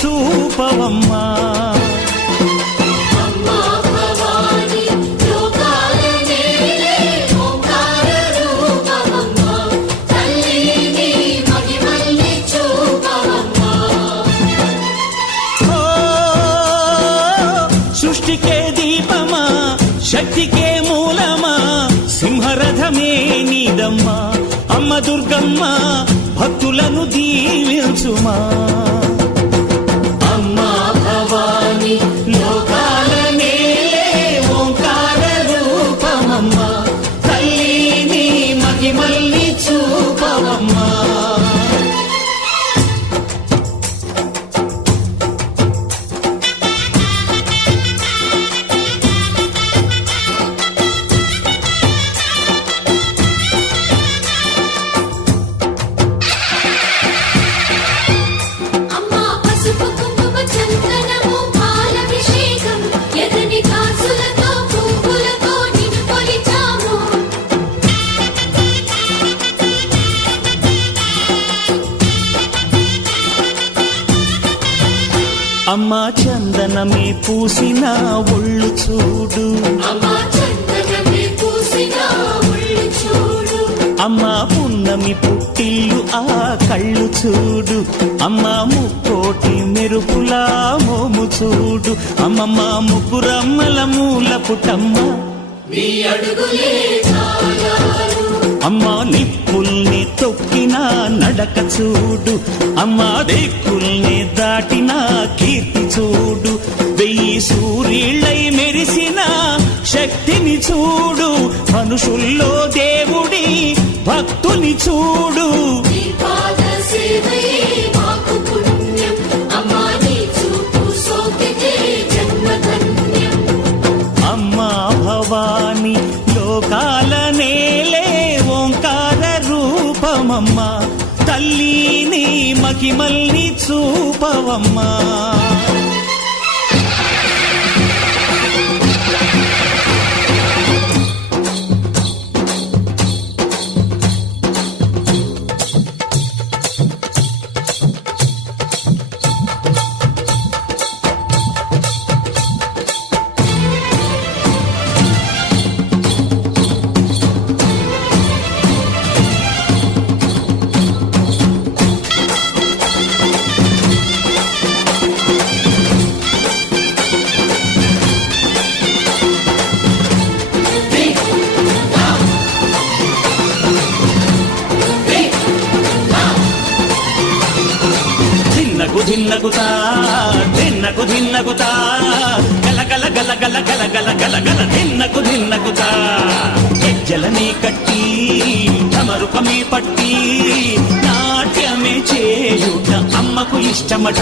చూపవమ్మా. సృష్టికే దీపమా, శక్తికే మూలమా, సింహరథమే నీదమ్మా. అమ్మ దుర్గమ్మ భక్తులను దీవించుమా. అమ్మా భవాని లోకాల నేలే ఓంకార రూపమమ్మా, తల్లిని మహిమల్ని చూపవమ్మా. అమ్మా చందనమే పూసిన ఒళ్ళు చూడు, అమ్మా పున్నమి పుట్టిల్లు ఆ కళ్ళు చూడు, అమ్మా ముక్కోటి మెరుపులా మోము చూడు. అమ్మమ్మ ముగ్గురమ్మల మూల పుటమ్మ, అమ్మా నిప్పుల్ని తొక్కిన నడక చూడు, అమ్మా దిక్కుల్ని దాటిన కీర్తి చూడు. 1000 సూర్యుళ్ళై మెరిసిన శక్తిని చూడు, మనుషుల్లో దేవుడి భక్తుని చూడు. అమ్మా భవాని లోకాల నేలే ఓంకార రూపమమ్మా, తల్లిని మహిమల్ని చూపవమ్మా. ధిన్నగుతా ధిన్నకు ధిన్నగుతా గల గల గల గల గల గల గల గల ధిన్నగుతా. గజ్జలనే కట్టి ఢమరుకమే పట్టి నాట్యమే చేయుట అమ్మకు ఇష్టమట.